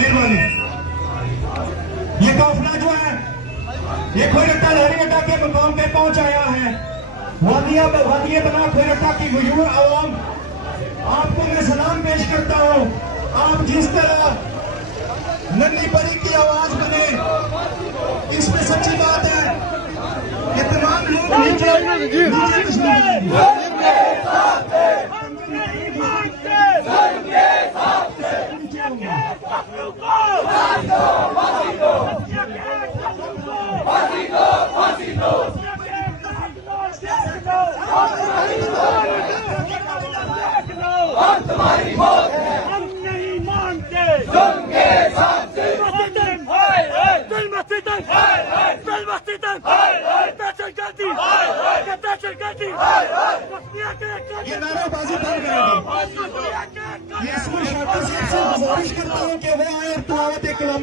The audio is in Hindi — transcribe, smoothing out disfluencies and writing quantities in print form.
मेहरबानी। ये काफिला जो है ये खोरट्टा लहरी अड्डा के मुकाम पे पहुंच आया है। वादिया बना खोरट्टा की मशहूर आवाम, आपको मैं सलाम पेश करता हूं। आप जिस तरह नन्ही परी की आवाज बने, इसमें सच्ची बात है कि तमाम लोग तुम्हारी मौत है, हम नहीं मानते। जुल्म के साथ ये नाराबाजी बंद करेंगे। ये इसमें शातिर साहब से गुजारिश करता हूँ कि वो आए और तिलावत कलाम